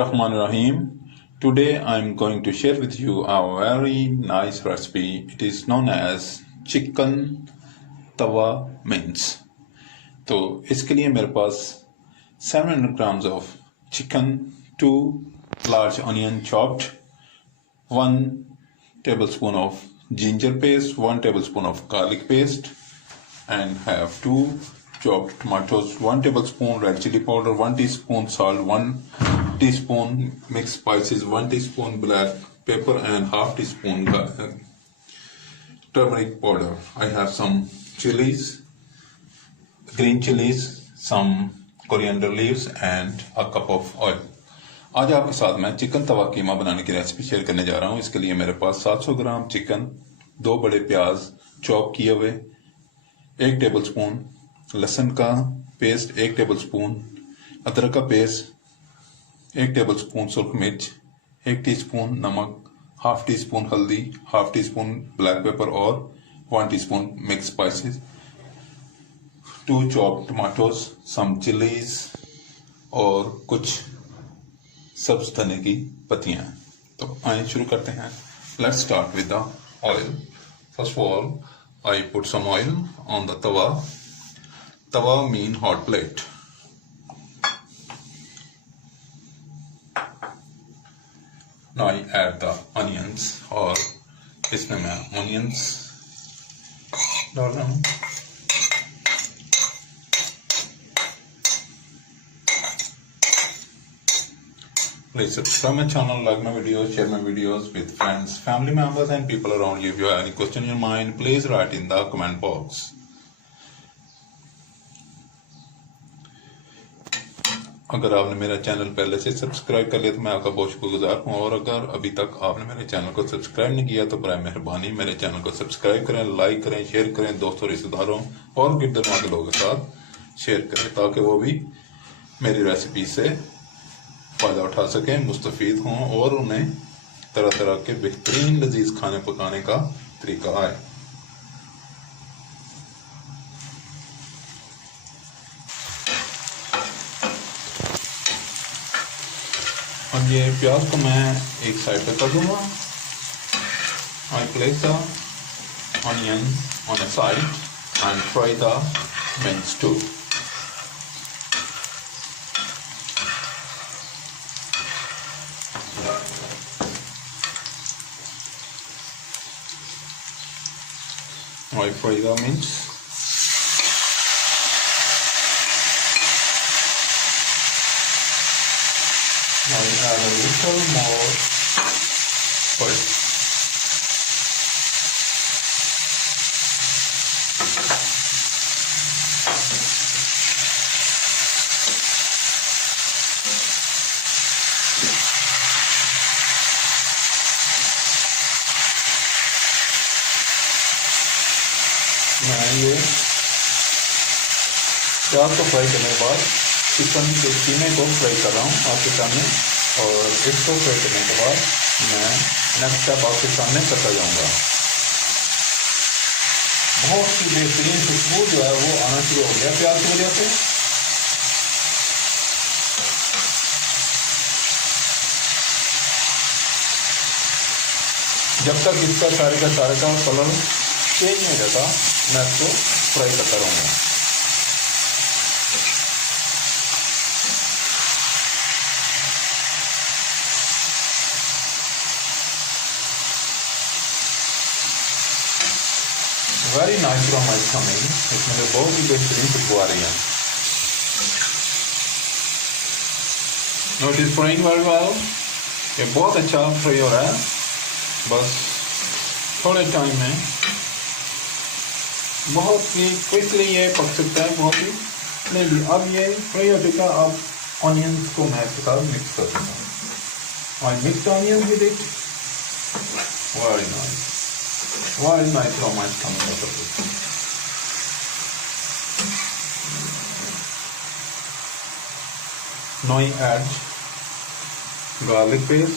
Bismillahirrahmanirrahim. Today I'm going to share with you a very nice recipe. It is known as chicken tawa mince. तो इसके लिए मेरे पास 700 grams of chicken, 2 large onion chopped, 1 tablespoon of ginger paste, 1 tablespoon of garlic paste, and have 2 chopped tomatoes, 1 tablespoon red chili powder, 1 teaspoon salt, 1 teaspoon mixed spices, 1 teaspoon black pepper, and half teaspoon turmeric powder. I have some chilies, green chilies, some coriander leaves, and a cup of oil. आज आपके साथ मैं chicken तवा कीमा बनाने की recipe share करने जा रहा हूँ। इसके लिए मेरे पास 700 ग्राम चिकन, 2 बड़े प्याज चॉप किए हुए, 1 टेबलस्पून लहसुन का पेस्ट, 1 टेबलस्पून अदरक का पेस्ट, 1 टेबलस्पून सुरख मिर्च, 1 टीस्पून नमक, हाफ टी स्पून हल्दी, half teaspoon black pepper और 1 teaspoon mix spices, 2 chopped tomatoes, some chillies और कुछ सब्ज धनिया की पत्तियां। तो आइए शुरू करते हैं। Let's start with the oil. First of all I put some oil on the tava. Tava mean hot plate. Now I add the onions, और इसमें मैं onions डाल रहा हूँ। Please subscribe my channel, like my videos, share my videos with friends, family members and people around you. If you have any question in your mind, please write in the comment box. अगर आपने मेरा channel पहले से subscribe कर लिया तो मैं आपका बहुत शुक्रगुजार हूँ, और अगर अभी तक आपने मेरे चैनल को सब्सक्राइब नहीं किया तो बराए मेहरबानी मेरे चैनल को सब्सक्राइब करें, लाइक करें, शेयर करें, दोस्तों रिश्तेदारों और गिरदरमां के लोगों के साथ शेयर करें, ताकि वो भी मेरी रेसिपी से फ़ायदा उठा सकें, मुस्तफ़ीद हों और उन्हें तरह तरह के बेहतरीन लजीज खाने पकाने का तरीका आए। अब ये प्याज को मैं एक साइड पे कर दूंगा। I place the onion on a side and fry the mince too. I fry the mince. Now we add a little more oil. मैं ये प्याज को फ्राई करने के बाद चिकन के कीमे को फ्राई कर रहा हूँ आपके सामने, और इसको फ्राई करने के बाद मैं नेक्स्ट स्टेप आपके सामने करता जाऊँगा। बहुत ही बेहतरीन खुशबू जो है वो आना शुरू हो गया प्याज की वजह से। जब तक इसका सारे का कलर चेंज नहीं हो जाता मैं इसको फ्राई करता रहूँगा। Very nice aroma is coming. इसमें बहुत ही बेहतरीन खुशबू आ रही है। It is frying very well. ये बहुत अच्छा फ्राई हो रहा है। बस थोड़े टाइम में बहुत ही क्विकली ये पक सकता है, बहुत ही नहीं भी। अब ये फ्राई हो चुका। अब ऑनियंस को मैं इसके साथ मिक्स कर दूँगा। I mix onion with it. Very nice aroma is coming out of it. Now I add garlic paste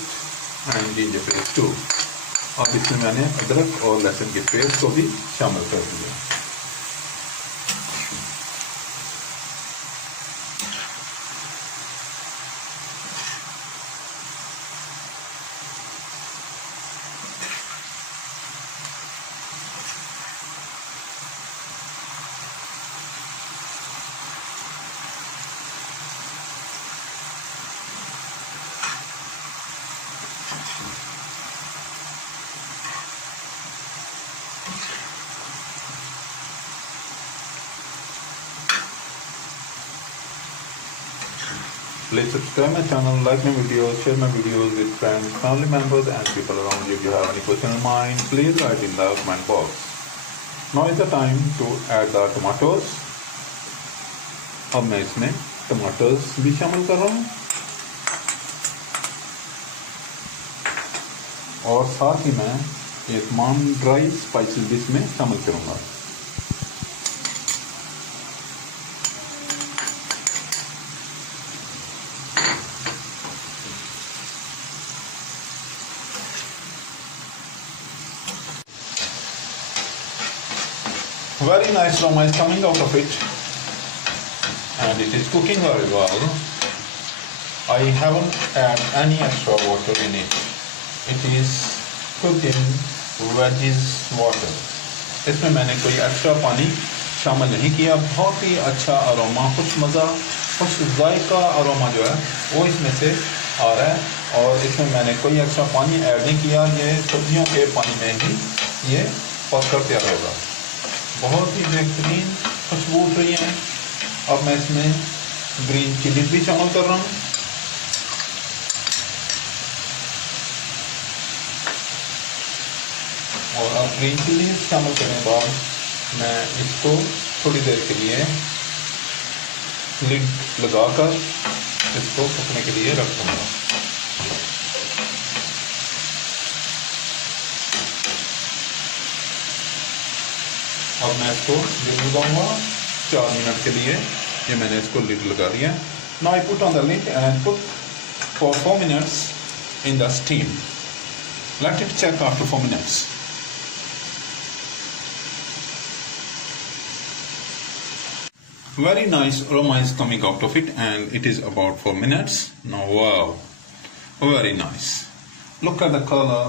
and ginger paste too. अब इसमें मैंने अदरक और लहसुन के पेस्ट को भी शामिल कर दिया। Please subscribe my channel, like my videos, share my videos with friends, family members and people around you. If you have any question in mind, please write in the comment box. Now is the time to add the tomatoes. अब मैं इसमें टमाटर्स भी शामिल कर रहा हूँ और साथ ही मैं ये तमाम ड्राई स्पाइसेस भी इसमें शामिल करूँगा. Very nice aroma is coming out of it and it is cooking very well. I haven't added any extra water in it. It is cooked in veggies water. इसमें मैंने कोई एक्स्ट्रा पानी शामिल नहीं किया. बहुत ही अच्छा अरोमा, कुछ मज़ा, कुछ जायका अरोमा जो है वो इसमें से आ रहा है और इसमें मैंने कोई एक्स्ट्रा पानी ऐड नहीं किया. ये सब्जियों के पानी में ही ये पककर तैयार होगा. बहुत ही बेहतरीन खुशबू उठ रही है. अब मैं इसमें ग्रीन चिली भी शामिल कर रहा हूँ. और अब ग्रीन चिली शामिल करने के बाद मैं इसको थोड़ी देर के लिए लिड लगाकर इसको पकने के लिए रख दूँगा. अब मैं इसको लिड लगाऊंगा 4 मिनट के लिए. ये मैंने इसको लिड लगा दिया. Now I put on the lid and cook for 4 minutes in the steam. Let it check after 4 minutes. Very nice aroma is coming out of it and it is about 4 minutes. Now wow, very nice. Look at the color.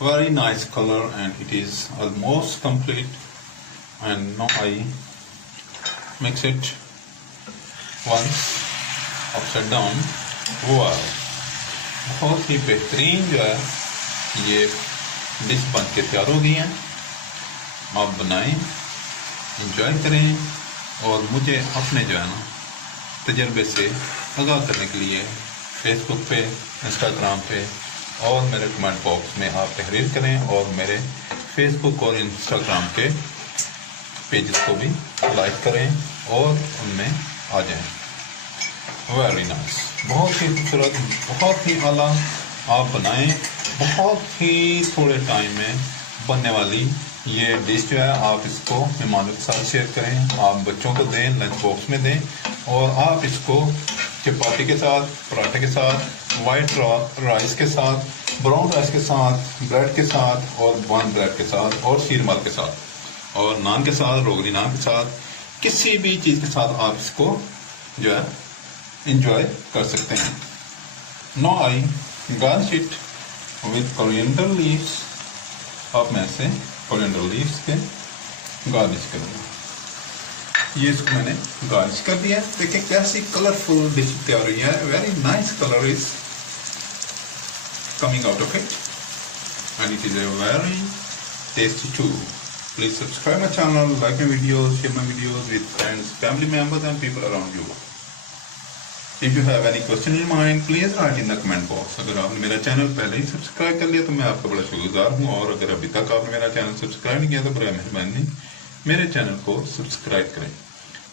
Very nice color and it is almost complete. And now I mix it once upside down. Wow, बहुत ही बेहतरीन जो है ये dish बन के तैयार हो गई है. आप बनाएं, इंजॉय करें और मुझे अपने जो है ना तजर्बे से आगाह करने के लिए फेसबुक पे, इंस्टाग्राम पे और मेरे कमेंट बॉक्स में आप तहरीर करें और मेरे फेसबुक और इंस्टाग्राम के पेजेस को भी लाइक करें और उनमें आ जाएं. वेरी नाइस, बहुत ही खूबसूरत, बहुत ही आला. आप बनाएं. बहुत ही थोड़े टाइम में बनने वाली ये डिश जो है आप इसको मेहमानों के साथ शेयर करें. आप बच्चों को दें, लंच बॉक्स में दें और आप इसको चपाती के साथ, पराठे के साथ, वाइट राइस के साथ, ब्राउन राइस के साथ, ब्रेड के साथ और बॉन ब्रेड के साथ और शीरमाल के साथ और नान के साथ, रोगनी नान के साथ, किसी भी चीज़ के साथ आप इसको जो है इंजॉय कर सकते हैं. Now I garnish it with coriander leaves. अब मैं इसे कोरिएंडर लीव्स के गार्निश करूँगा. ये इसको मैंने गार्निश कर दिया. देखिए कैसी कलरफुल डिश तैयार हुई है. Very nice colour is coming out of it and it is a very tasty too. Please subscribe my channel, like my videos, share my videos with friends, family members and people around you. If you have any question in mind please write in the comment box. अगर आपने मेरा channel पहले ही subscribe कर लिया तो मैं आपका बड़ा शुक्रगुजार हूँ और अगर अभी तक आपने मेरा चैनल सब्सक्राइब नहीं किया तो बड़ा मेहरबानी मेरे चैनल को सब्सक्राइब करें,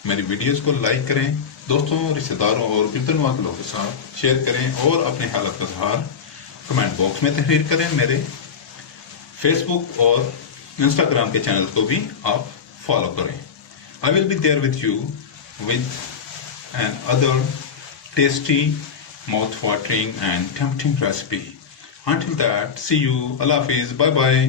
मेरी वीडियोस को लाइक करें, दोस्तों, रिश्तेदारों और कीर्तन वालों के साथ शेयर करें और अपने हालत का इजहार कमेंट बॉक्स में तहरीर करें. मेरे फेसबुक और इंस्टाग्राम के चैनल को भी आप फॉलो करें. I will be there with you with another tasty, mouth-watering and tempting recipe. Until that, see you. Allah Hafiz. Bye-bye.